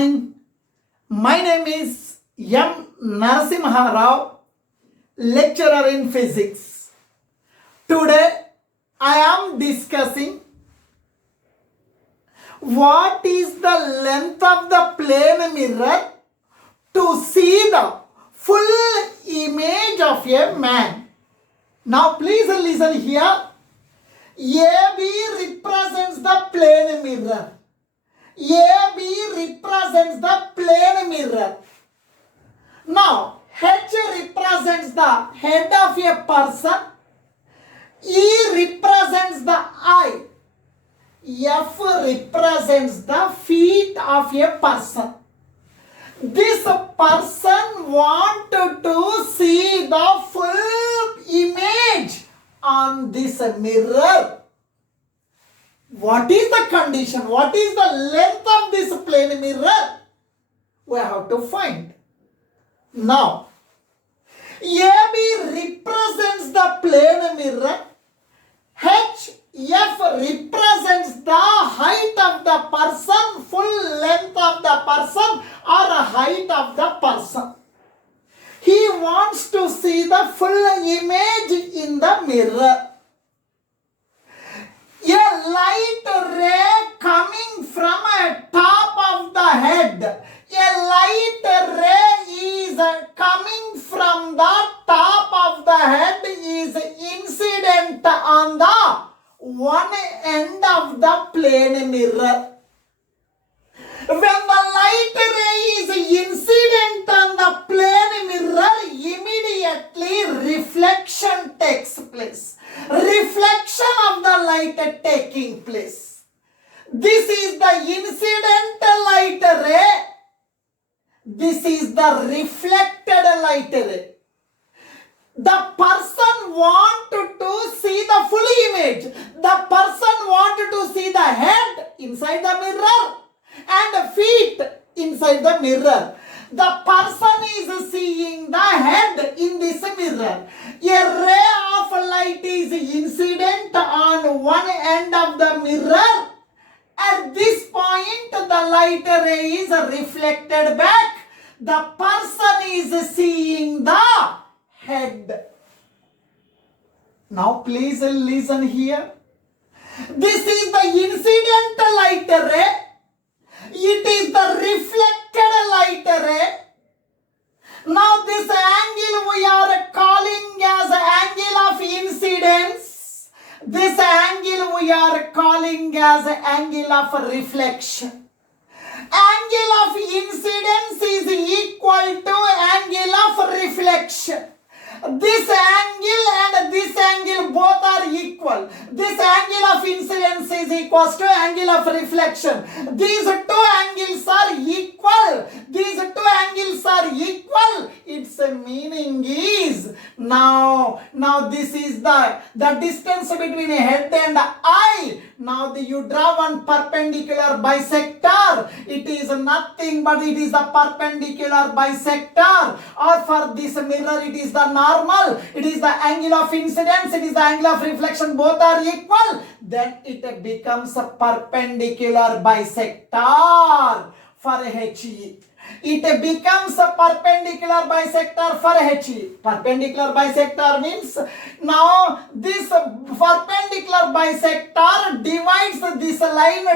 My name is M. Narasimha, lecturer in physics. Today I am discussing what is the length of the plane mirror to see the full image of a man. Now please listen here. AB represents the plane mirror. AB represents the plane mirror. Now, H represents the head of a person. E represents the eye. F represents the feet of a person. This person wanted to see the full image on this mirror. What is the condition? What is the length of this plane mirror? We have to find. Now, AB represents the plane mirror. F represents the height of the person, full length of the person or height of the person. He wants to see the full image in the mirror. A light ray coming from a top of the head. A light ray is coming from the top of the head is incident on the one end of the plane mirror. When the light ray is incident on the plane mirror, immediately reflection takes place. Reflection of the light taking place. This is the incident light ray. This is the reflected light ray. The person wanted to see the full image. The person wanted to see the head inside the mirror and feet inside the mirror. The person is seeing the head in this mirror. A ray of light is incident on one end of the mirror. At this point, the light ray is reflected back. The person is seeing the head. Now please listen here. This is the incident light ray. It is the reflected light ray. Now this angle we are calling as angle of incidence. This angle we are calling as angle of reflection. Angle of incidence is equal to angle of reflection. This angle and this angle both are equal. This angle of incidence is equals to angle of reflection. These two angles are equal. These two angles are equal. Its meaning is now this is the distance between head and eye. Now you draw one perpendicular bisector. It is nothing but it is the perpendicular bisector. Or for this mirror it is the normal. It is the angle of incidence. It is the angle of reflection. Both are equal. Then it becomes a perpendicular bisector for HE. It becomes a perpendicular bisector for HE. Perpendicular bisector means now this perpendicular bisector divides this line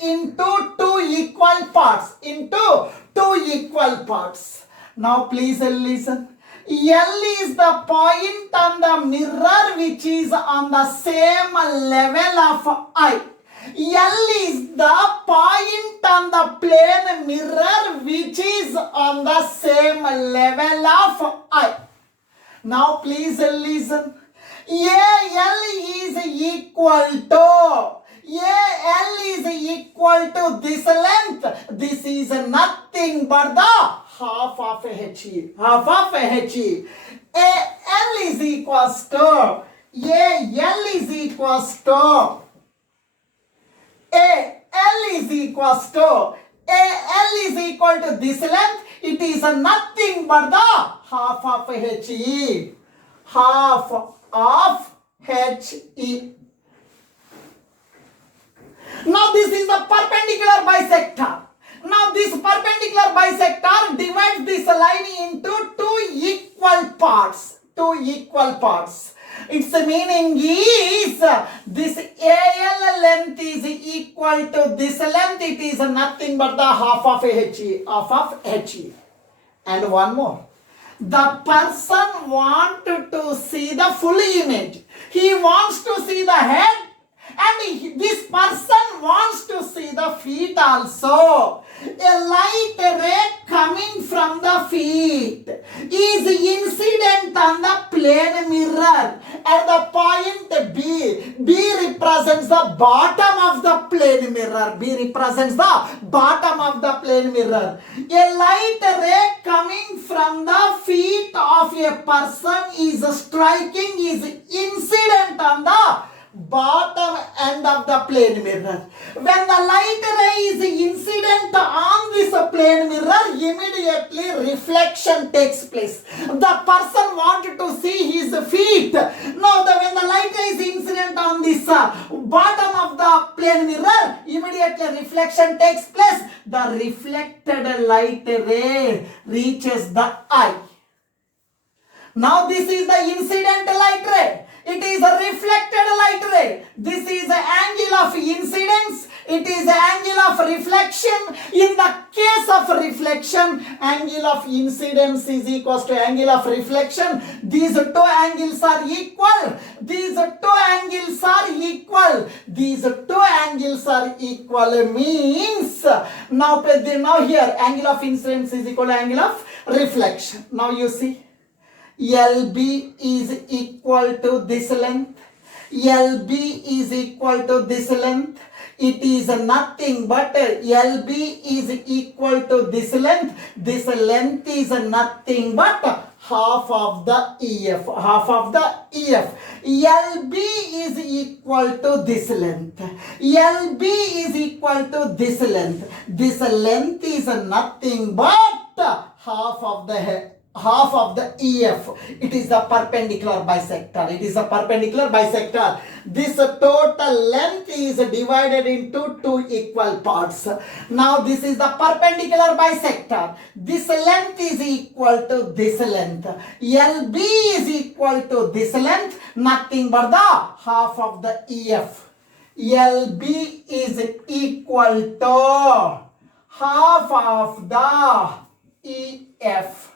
into two equal parts. Now please listen. L is the point on the mirror which is on the same level of eye. L is the point on the plane mirror which is on the same level of eye. Now please listen. AL is equal to this length. This is nothing but the half of HE. AL is equals to this length. It is nothing but the half of HE. Half of HE. Now this is the perpendicular bisector. Now this perpendicular bisector divides this line into two equal parts. Two equal parts. Its meaning is this AL length is equal to this length. It is nothing but the half of HE. Half of HE. And one more. The person wanted to see the full image. He wants to see the head. And this person wants to see the feet also. A light ray coming from the feet is incident on the plane mirror at the point B. B represents the bottom of the plane mirror. B represents the bottom of the plane mirror. A light ray coming from the feet of a person is striking is incident on the bottom end of the plane mirror. When the light ray is incident on this plane mirror, immediately reflection takes place. The person wanted to see his feet. Now, when the light ray is incident on this bottom of the plane mirror, immediately reflection takes place. The reflected light ray reaches the eye. Now, this is the incident light ray. It is a reflected light ray. This is the angle of incidence. It is the angle of reflection. In the case of reflection, angle of incidence is equal to angle of reflection. These two angles are equal. These two angles are equal. These two angles are equal means now here angle of incidence is equal to angle of reflection. Now you see. LB is equal to this length. LB is equal to this length. It is nothing but LB is equal to this length. This length is nothing but half of the EF. Half of the EF. LB is equal to this length. LB is equal to this length. This length is nothing but half of the EF. It is the perpendicular bisector. It is a perpendicular bisector. This total length is divided into two equal parts. Now this is the perpendicular bisector. This length is equal to this length. LB is equal to this length. Nothing but the half of the EF. LB is equal to half of the EF.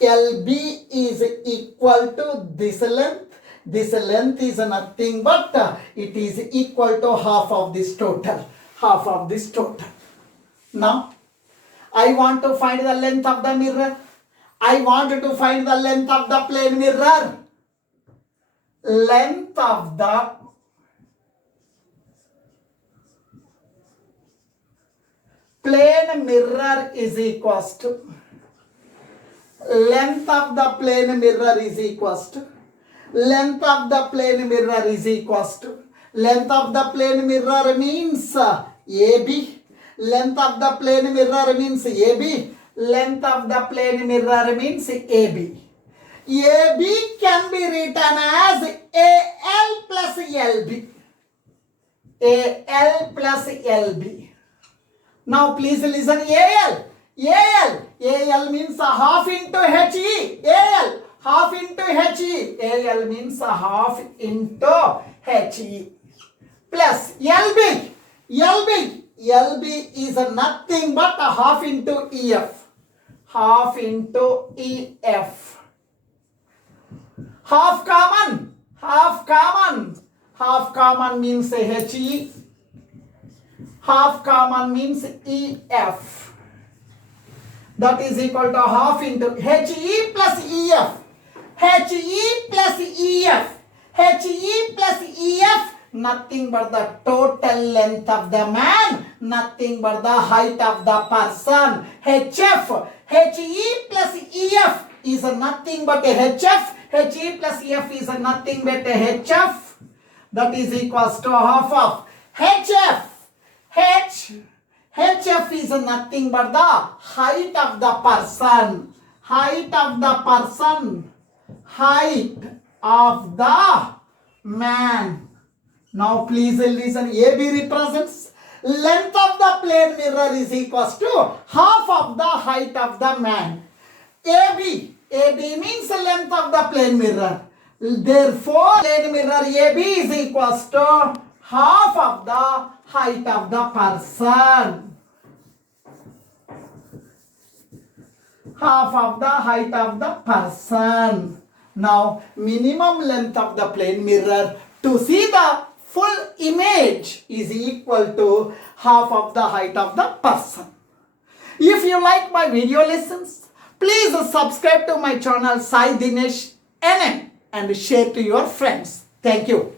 LB is equal to this length. This length is nothing but it is equal to half of this total. Half of this total. Now, I want to find the length of the mirror. I want to find the length of the plane mirror. Length of the plane mirror is equals to length of the plane mirror is equals to length of the plane mirror is equals to length of the plane mirror means AB. Length of the plane mirror means AB. Length of the plane mirror means AB. AB can be written as AL plus LB. AL plus LB. Now please listen. AL means half into HE. AL half into HE. AL means half into HE. Plus LB. LB is nothing but a half into EF. Half into EF. Half common. Half common means HE. Half common means EF. That is equal to half into HE plus EF. HE plus EF. HE plus EF. Nothing but the total length of the man. Nothing but the height of the person. HF. HE plus EF is nothing but a HF. HE plus EF is nothing but a HF. That is equals to half of HF. HF is nothing but the height of the person. Height of the person. Height of the man. Now please listen. AB represents length of the plane mirror is equals to half of the height of the man. AB means the length of the plane mirror. Therefore, plane mirror AB is equals to half of the height of the person. Half of the height of the person. Now, minimum length of the plane mirror to see the full image is equal to half of the height of the person. If you like my video lessons, please subscribe to my channel Sai Dinesh NM and share to your friends. Thank you.